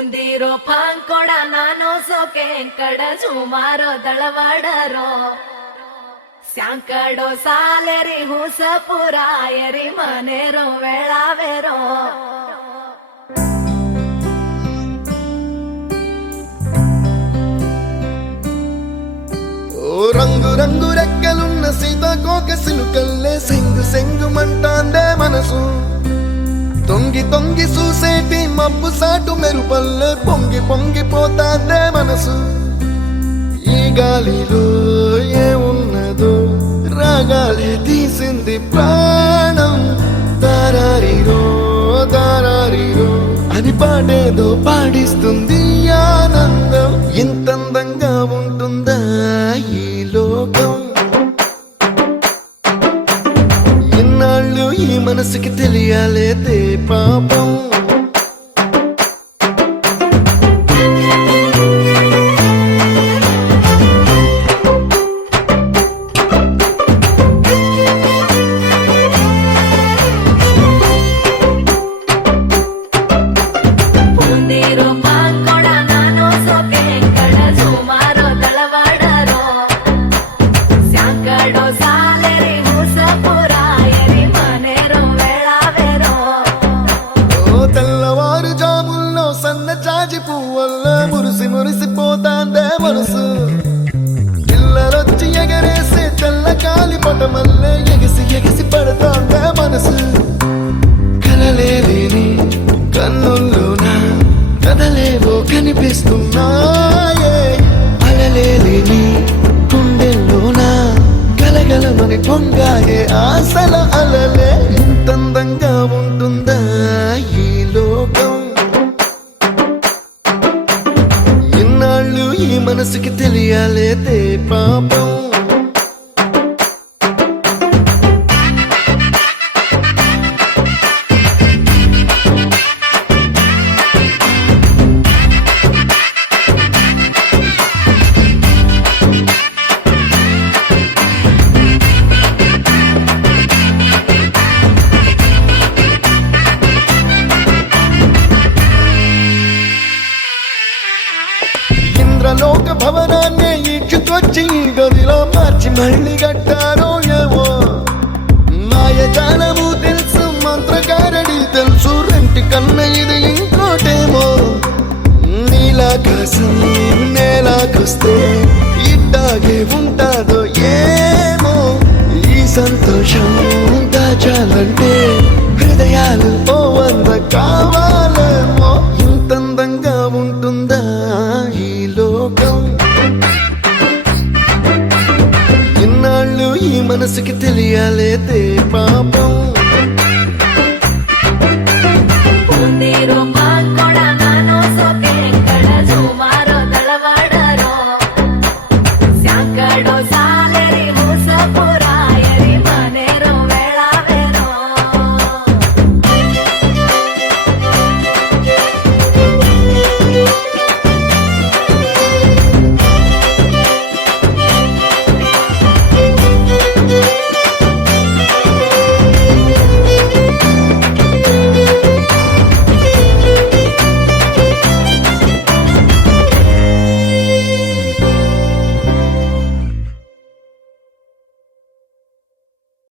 ಬೂಂದಿರೋ ಪಾಂಕೊಡ ನಾನು ಸೋಕೆ ಕಡ ಸುಮಾರೋ ದಳವಾಡರೋ ಸ್ಯಾಂಕಡೋ ಸಾಲೆರಿ ಹುಸ ಪುರಾಯರಿ ಮನೆರೋ ವೇಳಾವೆರೋ రంగు రంగు రెక్కలున్న సీతాకోక సిలుకల్లే సెంగు సెంగు మంటాందే మనసు తొంగి తొంగి చూసేటి మబ్బు సాటు మెరుపల్లే పొంగి పొంగిపోతాందే మనసు ఈ గాలిలో ఏమున్నదో రాగాలే తీసింది ప్రాణం దారారిరో దారారిరో అని పాడేదో పాడిస్తుంది ఆనందం ఇంతందంగా ఉంటుందా ఈ లోకం ఇన్నాళ్ళు ఈ మనసుకి తెలియాలేదే పాపం పువ్వల్లా మురిసి మురిసిపోతాందే మనసు పిల్లలొచ్చి ఎగరేసే తెల్ల కాలి పటమల్లే ఎగిసి ఎగిసి పడతాందే మనసు కలలేని కన్నుల్లోన కదలేవో కనిపిస్తున్నాయే అలలేని గుండెల్లోన గలగలమని పొంగాయే ఆశల అలలే ఇంతందంగా ఉంటుందా ఈ లోకం ఈ మనసుకి తెలియాలేదే పాపం లోక భవనాన్ని ఈడ్చుకొచ్చి గదిలో మార్చి మళ్ళీ కట్టారో ఏమో మాయజాలము తెలుసు మంత్రకారడి తెలుసు రెంటి కన్న ఇది ఇంకోటేమో నీలాకాశం నేలాకొస్తే ఇట్టాగే ఉంటాదో ఏమో ఈ సంతోషం దాచాలంటే హృదయాలు ఓ వంద కావాలి